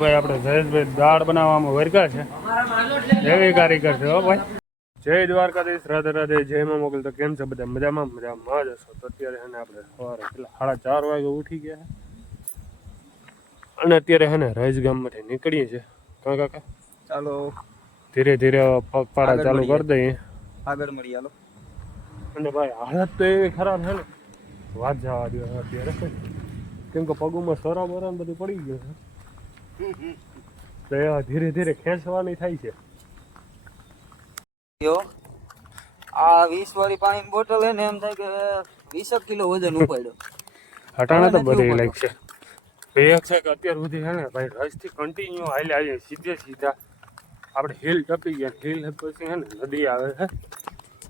ભાઈ આપણે જયેશભાઈ દાળ બનાવવામાં વર્ગા છે એવી કારીગર છે હો ભાઈ. જય દ્વારકાધીશ, રાધે રાધે, જયમાં મોકલ. તો કેમ છે બધા? મજામાં મજામાં જ હશો. તો અત્યારે હે ને આપણે સવારે કેટલા 4:30 વાગે ઉઠી ગયા છે અને અત્યારે હે ને રાઈસ ગામમાંથી નીકળીએ છીએ. કાં કાકા ચાલો ધીરે ધીરે પગપાળા ચાલુ કરી દઈએ, આગળ મળી હાલો. અને ભાઈ હાલત તો એવી ખરાબ છે ને વાત જવા દો અત્યારે, કેમ કે પગમાં સરા બરા બધું પડી ગયું છે તો એ ધીરે ધીરે ખેંચવાની થાય છે. આ 20 વાળી પાણીની બોટલ હે ને એમ થાય કે 20 કિલો વજન ઉપાડ્યો. હટાણા તો બધી લાગશે. એક છે કે અત્યાર સુધી છે ને ભાઈ રસથી કન્ટિન્યુ હાલ્યા આવીએ સીધા આપણે હિલ ટપી ગયા. હિલ પછી છે ને નદી આવે છે.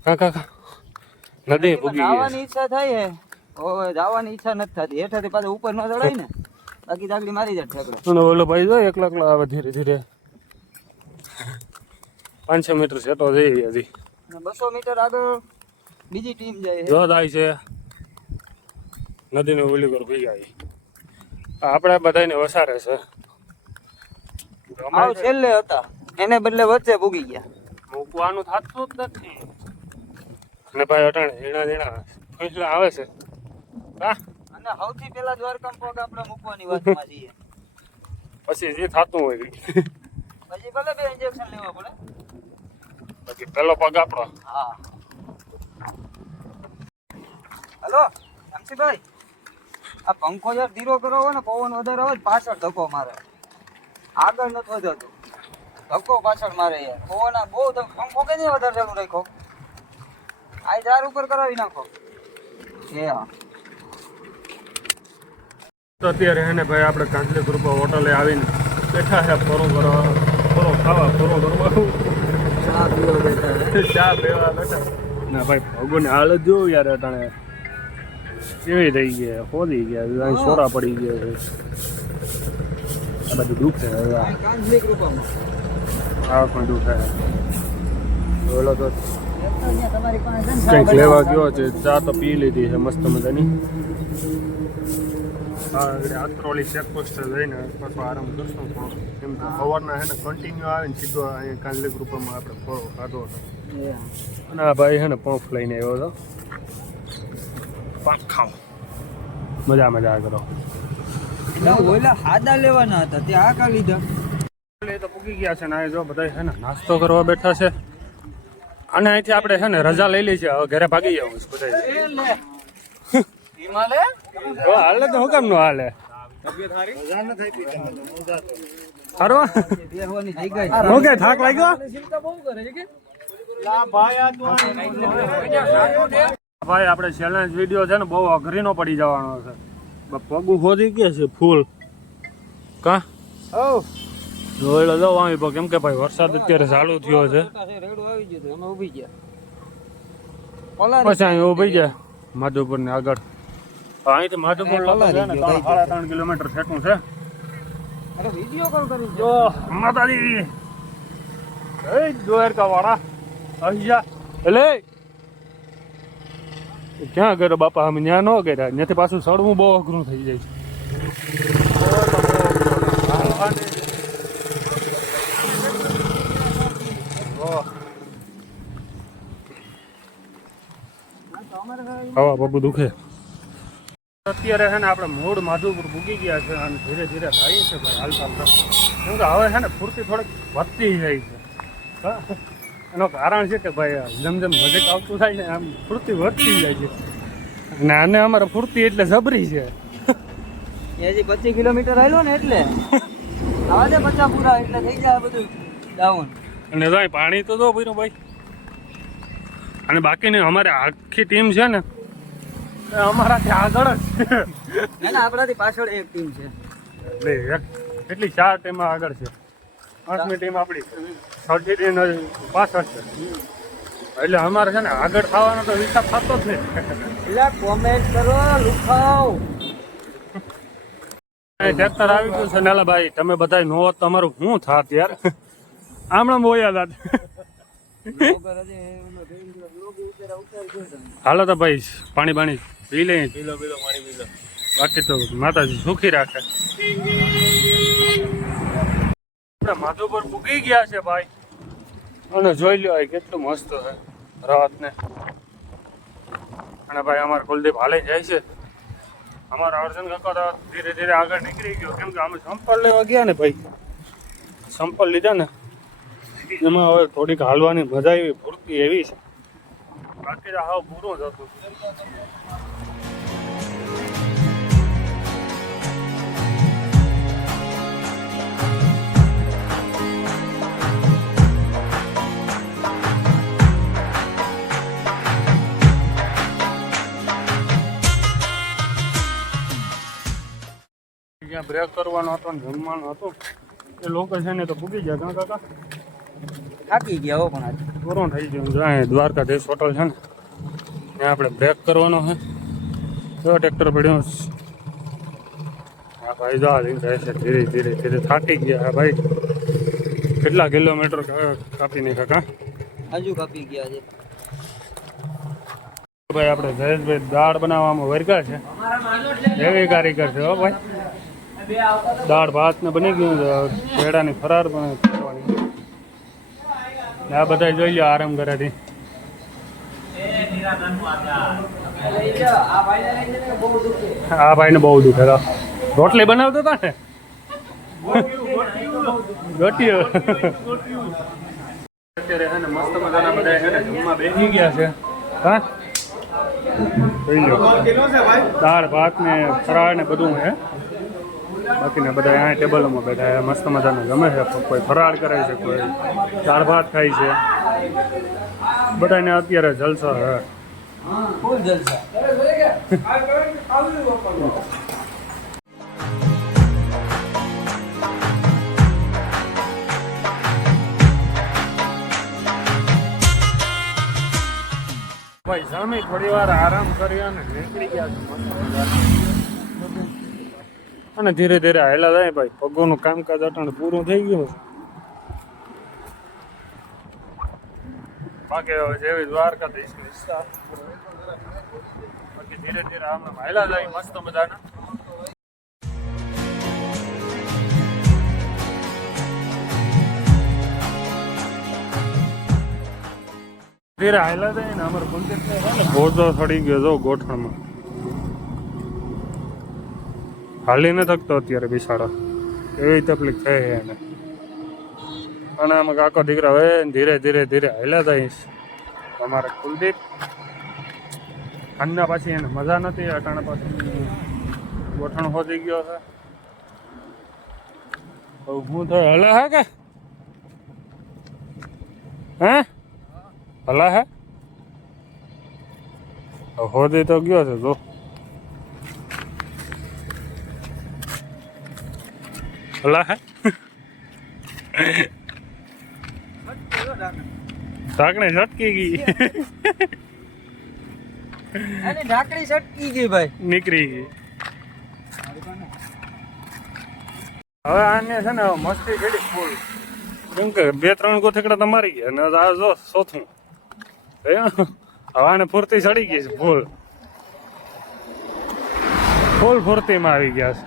કાકા નદી ભૂગી જવાની ઈચ્છા થાય હે, હવે જવાની ઈચ્છા નથી થતી. હેઠાથી પાછું ઉપર ન ચડાય ને, બાકી ચાકડી મારી જાય ઠેકડો. ઓલો ભાઈ જો એકલા આવે ધીરે ધીરે 500 મીટર સેટો જઈ હજી 200 મીટર આગળ બીજી ટીમ જાય જો થાય છે નદીને ઓલી કર ભી આવી. આપણે બધાને વસારે છે. આવ છેલ્લે હતા એને બદલે વચ્ચે ભૂગી ગયા. મૂકવાનું થતું જ નથી ને ભાઈ. અટાણે ઝીણા ફેસલા આવે છે અને સૌથી પહેલા દ્વારકામાં પગ આપણે મૂકવાની વાતમાં છીએ. પછી જે થતું હોય પછી ભલે 2 ઇન્જેક્શન લેવા પડે, પછી પેલો પગ આપણો. હા હલો શામસીભાઈ, આ પંખો યાર ધીરો કરો હોય ને, પવન વધારે આવે પાછળ ધક્કો મારે, આગળ નથી વધતો ધક્કો પાછળ મારે યાર. પવન આ બહુ પંખો કે નહીં વધારે ચાલુ રાખ્યો, આ 4 ઉપર કરાવી નાખો. એ હા તો અત્યારે હે ને ભાઈ આપણે કાંચલી ગ્રુપ હોટલે આવીને બેઠા છે. ફરો ખાવા કરવા ચા પીવા બેઠા ના ભાઈ. ભગવાનની હાલત જો યાર અટાણે કેવી થઈ ગયા, ખોદી ગયા, સોરા પડી ગયા છે. આ બધું દુઃખ છે. કાંજલી ગ્રુપમાં આ પણ દુઃખ છે. બોલો તો તમારી પાસે કંઈક લેવા ગયો છે. ચા તો પી લીધી છે મસ્ત મજાની. આત્રોલી ચેકપોસ્ટ જઈને પાછો આરામ કરશું થોડો, કેમ કે સવારના હે ને કન્ટિન્યુ આવીને સીધો અહીંયા કાંજલી ગ્રુપમાં આપણે ફળો ખાધો હતો. અને આ ભાઈ છે ને પંપ લઈને આવ્યો હતો. પાંખ ખાઓ, મજા કરો. ઓલા હાદા લેવાના હતા તે આ કા લીધા. એ તો પૂકી ગયા છે ને આ જો બધા છે ને નાસ્તો કરવા બેઠા છે. અને અહીંથી આપણે છે ને રજા લઈ લઈ છે. હવે ઘરે ભાગી જવું છે બધા. હાલે તો હુકમ નો હાલે સારો ઓકે. થાક લાગ્યો ભાઈ. આપણે ચેલેન્જ વિડીયો છે ને બહુ અઘરી નો પડી જવાનો છે. પગું ખોદી ગયા છે ફૂલ કા જોયેલો જાવ આવી પગ, કેમ કે ભાઈ વરસાદ અત્યારે ચાલુ થયો છે. પછી અહીં ઉભી જાય માધુપુર ને આગળ. અહીંથી માધુપુર 3.5 કિલોમીટર થતું છે. માતાજી દ્વારકા વાળા અહીંયા એટલે ક્યાં કર્યો બાપા? અમે ત્યાં ન ગયા, ત્યાંથી પાછું ચડવું બહુ અઘરું થઈ જાય છે. હવા બાબુ દુખે. અત્યારે છે ને આપણે મૂળ માધુપુર ભૂગી ગયા છે અને ધીરે ધીરે થાય છે ભાઈ હાલતા. કેમ કે હવે છે ને ફૂર્તિ થોડીક વધતી જાય છે. એનું કારણ છે કે ભાઈ જેમ નજીક આવતું થાય છે આમ ફૂર્તિ વધતી જાય છે. અને આને અમારે ફૂર્તિ એટલે જબરી છે. હજી 25 કિલોમીટર આવેલો ને એટલે આવા દે 50 પૂરા એટલે થઈ જાય બધું ડાઉન. અને ભાઈ પાણી તો દો ભાઈ. અને બાકીની અમારે આખી ટીમ છે ને અમારાથી આગળ જ છે. આપણાથી પાછળ એક ટીમ છે. એટલી 4 ટીમ આગળ છે. 5મી ટીમ આપણી 6ઠી ટીમ પાછળ છે. એટલે અમારે છે ને આગળ થવાનો તો વિચાર થતો જ નહીં. એટલે કોમેન્ટ કરો લુખાવ. ટ્રેક્ટર આવી ગયું છે નાલાભાઈ. તમે બધા નો હોત તમારું શું થાત યાર? આમણાં બોયા હતા. હાલો તો ભાઈ પાણી પી લે. પીલો પાણી પીલો. બાકી તો માતાજી સુખી રાખે. આપણે માધુપુર પૂગી ગયા છે ભાઈ, અને જોઈ લો કેટલું મસ્ત છે રાત ને. અને ભાઈ અમારે કુલદીપ હાલે જાય છે. અમારા અર્જુન કાકા તો ધીરે ધીરે આગળ નીકળી ગયો, કેમ કે અમે સંપલ લેવા ગયા ને ભાઈ. સંપલ લીધા ને એમાં હવે થોડીક હાલવાની મજા આવી, પૂરતી એવી છે, બાકી તો હાવ પૂરું જ હતું. જ્યાં બ્રેક કરવાનો હતો ને જમવાનું હતું એ લોકો છે ને તો પૂગી ગયા. કાં કાકા થાકી ગયા હો, પણ આજે પૂરું થઈ ગયું. જાય દ્વારકાધીશ હોટલ છે ને ત્યાં આપણે બ્રેક કરવાનો છે. તો ટ્રેક્ટર પડ્યો. હા ભાઈ જો રહે છે ધીરે ધીરે ધીરે. થાકી ગયા હા ભાઈ. કેટલા કિલોમીટર કાપી નાખ્યા કાં હજુ કાપી ગયા છે ભાઈ. આપણે જયેશભાઈ દાળ બનાવવામાં વર્ગા છે, એવી કારીગર છે હો ભાઈ. દાળ ભાત ને બની ગયું, ભેડાની ફરાર પણ કરવાની. આ બધા જોઈ લો આરામ કરેથી. આ ભાઈ ને બહુ દુખે. રોટલી બનાવતો હતા ને ગોટીઓ. અત્યારે છે ને મસ્ત મજાના બધા છે ને જમવા બેસી ગયા છે. હા જોઈ લો દાળ ભાત ને ફરાળ ને બધું છે. બાકીના બધા અહીંયા ટેબલોમાં બેઠા છે, મસ્ત મજાનું જમે છે. કોઈ ફરાળ કરે છે, કોઈ દાળ ભાત ખાય છે. બધાને અત્યારે જલસા છે. ફૂલ જલસા. ભાઈ સામે થોડી વાર આરામ કર્યો અને નીકળી ગયા છે મસ્ત મજાના. અને ધીરે ધીરે હાલા જાય ભાઈ. પગોનું કામકાજ અટાણ પૂરું થઈ ગયું છે. બાકી હવે જેવી દ્વારકાધીશની ઈચ્છા. બાકી ધીરે ધીરે આમને હાલા જાય મસ્ત મજાના. ધીરે હાલા જાય ને અમારે કુલદીપને ગોળો સડી ગયો જો ગોઠણમાં. હાલી ન થકતો અત્યારે બિસાડો, એવી તકલીફ થઈ એને. અને આમાં કાકો દીકરા હવે ધીરે ધીરે ધીરે હાલ્યા જાય અમારે કુલદીપ. આના પાછી એને મજા નથી. અટાણા પાછી ગોઠણ હોતી ગયો છે. હું તો હલા હે કે હે હલા હે હોદી તો ગયો છે જો. હલા હે ઢાંકણી છટકી ગઈ. અને ઢાંકણી છટકી ગઈ ભાઈ, નીકળી ગઈ. હવે આને છે ને મસ્તી ઘડી ફૂલ, કેમ કે 2-3 ગોથકડા તો મારી ગયા ને આ જો ચોથું. હવે આને ફૂર્તી ચડી ગઈ છે ફૂલ. ફૂલ ફૂર્તીમાં આવી ગયા છે.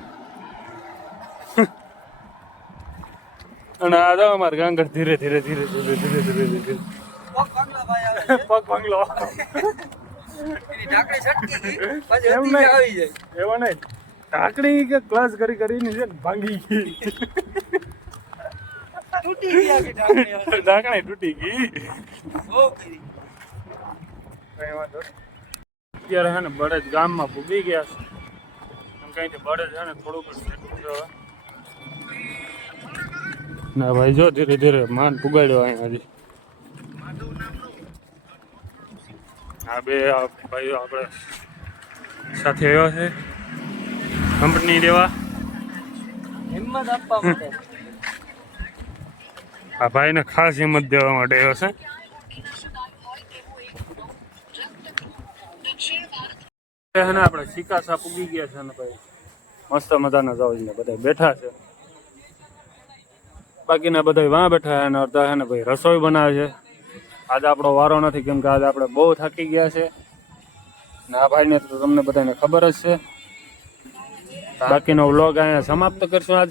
અને આ જો અમારે ગાંગર ધીરે ધીરે ધીરે ધીરે ધીરે ધીરે ધીરે પગ ભાંગલા ભાઈ આવે છે. પગ ભાંગલો. એની ઢાંકણી છટકી ગઈ પછી એમ હજી નહીં. આવી જાય. એવા નહીં, ઢાંકણી કે ક્લાસ કરી કરીને છે ને ભાંગી ગઈ. તૂટી ગઈ આખી ઢાંકણી હવે. ઢાંકણી તૂટી ગઈ. બહુ કરી. કઈ વાંધો નહીં. અત્યારે છે ને બળદ ગામમાં ભૂગી ગયા છે. એમ કઈ બળદ છે ને થોડુંક જ સેટું છે હવે. ના ભાઈ જો ધીરે ધીરે માન પુગાડ્યો અહીંયા હજી. આ બે ભાઈઓ આપણે સાથે આવ્યા છે કંપની દેવા. હિંમત આપવા માટે. આ ભાઈને ખાસ હિંમત દેવા માટે આવ્યો છે. આપણે શિકાસા પૂગી ગયા છે ને ભાઈ, મસ્ત મજાના જાવજીને બધા બેઠા છે. બાકીના બધા વાં બેઠા છે અને અડધા છે ને ભાઈ રસોઈ બનાવે છે. આજે આપણો વારો નથી, કેમ કે આજે આપણે બહુ થાકી ગયા છે ને આ ભાઈને તો તમને બધાને ખબર જ છે. બાકીનો વ્લોગ અહીંયા સમાપ્ત કરશું આજ.